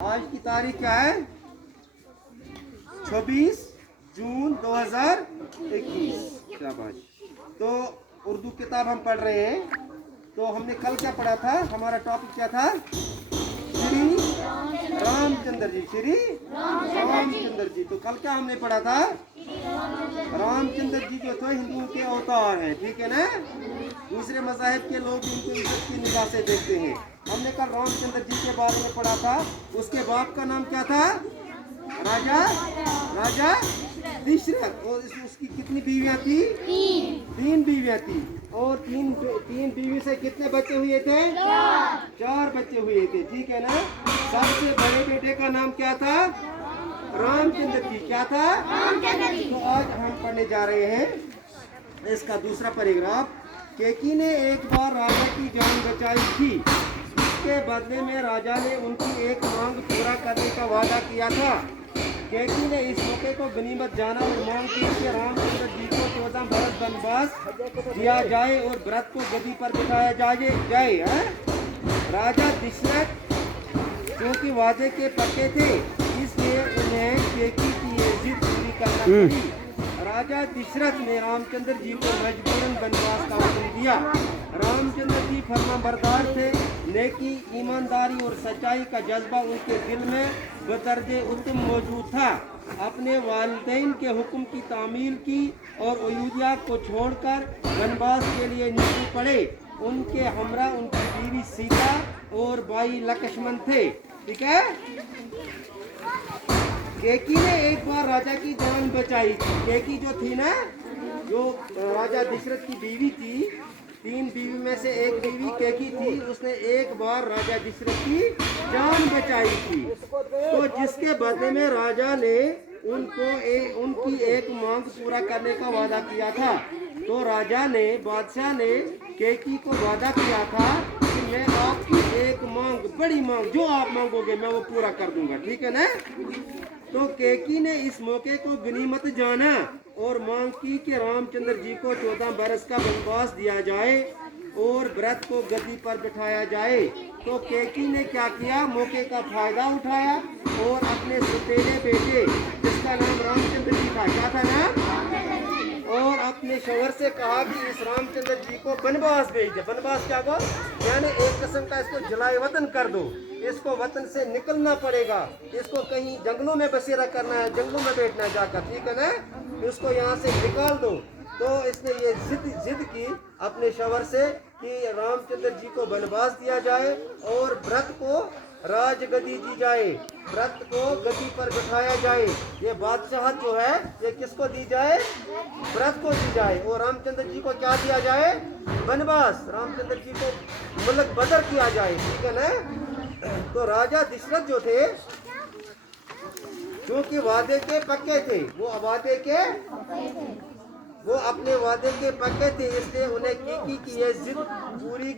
आज की तारीख क्या है? 26 जून 2021। शाबाश। तो उर्दू किताब हम पढ़ रहे हैं। तो हमने कल क्या पढ़ा था? हमारा टॉपिक क्या था? श्री रामचंद्र जी। श्री रामचंद्र जी। तो कल क्या हमने पढ़ा था? रामचंद्र जी जो थे हिंदुओं के अवतार हैं, ठीक है ना। दूसरे मज़ाहिब के लोग इनको इज्जत की निगाह से देखते हैं। हमने कल रामचंद्र जी के बारे में पढ़ा था। उसके बाप का नाम क्या था? राजा दशरथ। और उसकी कितनी बीवियां थी? तीन बीवियां थी। और तीन बीवी से कितने बच्चे हुए थे? चार बच्चे हुए थे, ठीक है ना। सबसे बड़े बेटे का नाम क्या था? रामचंद्र जी। क्या था? रामचंद्र जी। तो आज हम पढ़ने जा रहे हैं इसका दूसरा पैराग्राफ। केकी ने एक बार राजा की जान बचाई थी। इसके बदले में राजा ने उनकी एक मांग पूरा करने का वादा किया था। केकी ने इस मौके को गनीमत जाना और मांग की कि रामचंद्र जी को 14 बरस वनवास दिया जाए और भरत को गद्दी पर बिठाया जाए। राजा दशरथ क्योंकि वादे के पक्के थे, इसलिए उन्हें केकी की ये जिद पूरी करना पड़ी। राजा दशरथ ने रामचंद्र जी को मजबूरन वनवास का हुक्म दिया। रामचंद्र जी फरमाबरदार थे। नेकी, ईमानदारी और सच्चाई का जज्बा उनके दिल में बदर्जे उत्तम मौजूद था। अपने वालिदैन के हुक्म की तामील की और अयोध्या को छोड़कर वनवास के लिए निकल पड़े। उनके हमरा उनकी बीवी सीता और भाई लक्ष्मण थे, ठीक है। केकी ने एक बार राजा की जान बचाई थी। केकी जो थी ना, जो राजा दशरथ की बीवी थी, तीन बीवी में से एक बीवी केकी थी। उसने एक बार राजा दशरथ की जान बचाई थी। तो जिसके बदले में राजा ने उनकी एक मांग पूरा करने का वादा किया था। तो राजा ने, बादशाह ने केकी को वादा किया था कि मैं आपकी एक मांग, बड़ी मांग, जो आप मांगोगे मैं वो पूरा कर दूंगा, ठीक है ना। तो केकी ने इस मौके को गनीमत जाना और मांग की कि रामचंद्र जी को 14 बरस का वनवास दिया जाए और भरत को गद्दी पर बिठाया जाए। तो केकी ने क्या किया? मौके का फायदा उठाया और अपने सौतेले बेटे, जिसका नाम रामचंद्र जी था, क्या था नाम, और अपने शौहर से कहा कि इस रामचंद्र जी को वनवास भेज दे। वनवास क्या को? यानी एक किस्म का इसको जलाए वतन कर दो। इसको वतन से निकलना पड़ेगा। इसको कहीं जंगलों में बसेरा करना है, जंगलों में बैठना है जाकर, ठीक है ना। इसको यहाँ से निकाल दो। तो इसने ये जिद की अपने शौहर से कि रामचंद्र जी को वनवास दिया जाए और भरत को राजगद्दी दी जाए, भरत को गद्दी पर बिठाया जाए। ये बादशाह जो है ये किसको दी जाए? भरत को दी जाए। और रामचंद्र जी को क्या दिया जाए? वनवास। रामचंद्र जी को मुल्क बदर किया जाए, ठीक है ना। तो राजा दशरथ जो थे, क्योंकि वादे के पक्के थे, वो अपने वादे के पक्के थे, इसलिए उन्हें केकी की ये जिद पूरी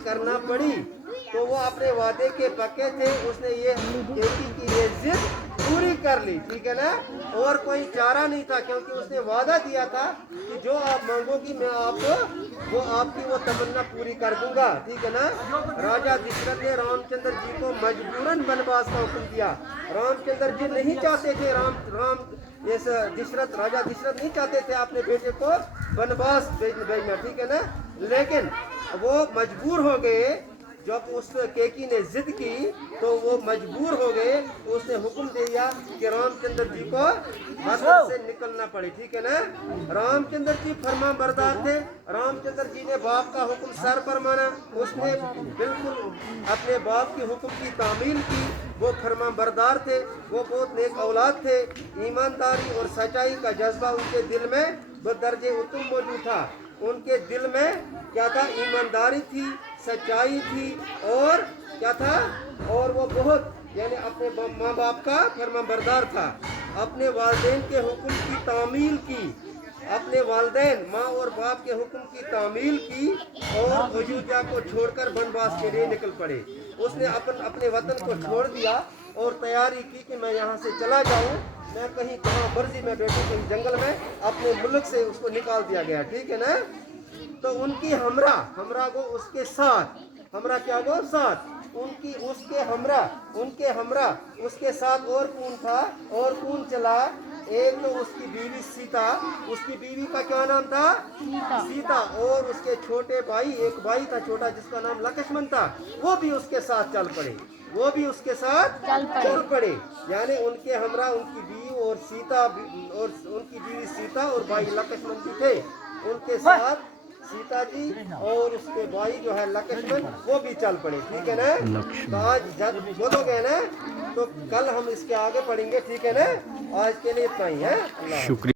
करना पड़ी। तो वो अपने वादे के पक्के थे, उसने ये केकी की ये जिद पूरी कर ली, ठीक है ना। और कोई चारा नहीं था, क्योंकि उसने वादा दिया था कि जो आप मांगोगी मैं आपकी वो तमन्ना पूरी कर दूंगा, ठीक है ना। राजा दशरथ ने रामचंद्र जी को मजबूरन वनवास का हुक्म दिया। रामचंद्र जी नहीं चाहते थे, राजा दशरथ नहीं चाहते थे अपने बेटे को वनवास भेजना, ठीक है ना। लेकिन वो मजबूर हो गए। जब उस केकी ने जिद की तो वो मजबूर हो गए। तो उसने हुक्म दे दिया कि रामचंद्र जी को वतन से निकलना पड़े, ठीक है ना। रामचंद्र जी फरमाबरदार थे। रामचंद्र जी ने बाप का हुक्म सर पर माना। उसने बिल्कुल अपने बाप के हुक्म की तामील की। वो फरमाबरदार थे, वो बहुत नेक औलाद थे। ईमानदारी और सच्चाई का जज्बा उनके दिल में बदर्जे उत्तम मौजूद था। उनके दिल में क्या था? ईमानदारी थी, सच्चाई थी, और क्या था? और वो बहुत, यानी अपने माँ बाप का फरमाबरदार था। अपने वालिदैन के हुक्म की तामील की, अपने वालिदैन माँ और बाप के हुक्म की तामील की और अयोध्या को छोड़कर वनवास के लिए निकल पड़े। उसने अपने वतन को छोड़ दिया और तैयारी की कि मैं यहाँ से चला जाऊँ, मैं कहीं जहाँ मर्जी में बैठूँ, कहीं जंगल में, अपने मुल्क से उसको निकाल दिया गया, ठीक है ना। तो उनकी हमरा को उसके साथ, हमरा क्या वो साथ उनके हमरा उसके साथ और कौन था, और कौन चला? एक तो उसकी बीवी सीता, उसकी बीवी का क्या नाम था? सीता। और उसके छोटे भाई, एक भाई था छोटा जिसका नाम लक्ष्मण था, वो भी उसके साथ चल पड़े, वो भी उसके साथ चल पड़े। यानी उनके हमरा, उनकी बीवी और सीता, और उनकी बीवी सीता और भाई लक्ष्मण भी थे, उनके साथ सीता जी और उसके भाई जो है लक्ष्मण, वो भी चल पड़े। ठीक है ना? तो आज जब बोलोगे ना तो कल हम इसके आगे पढ़ेंगे। ठीक है ना? आज के लिए इतना ही है। शुक्रिया।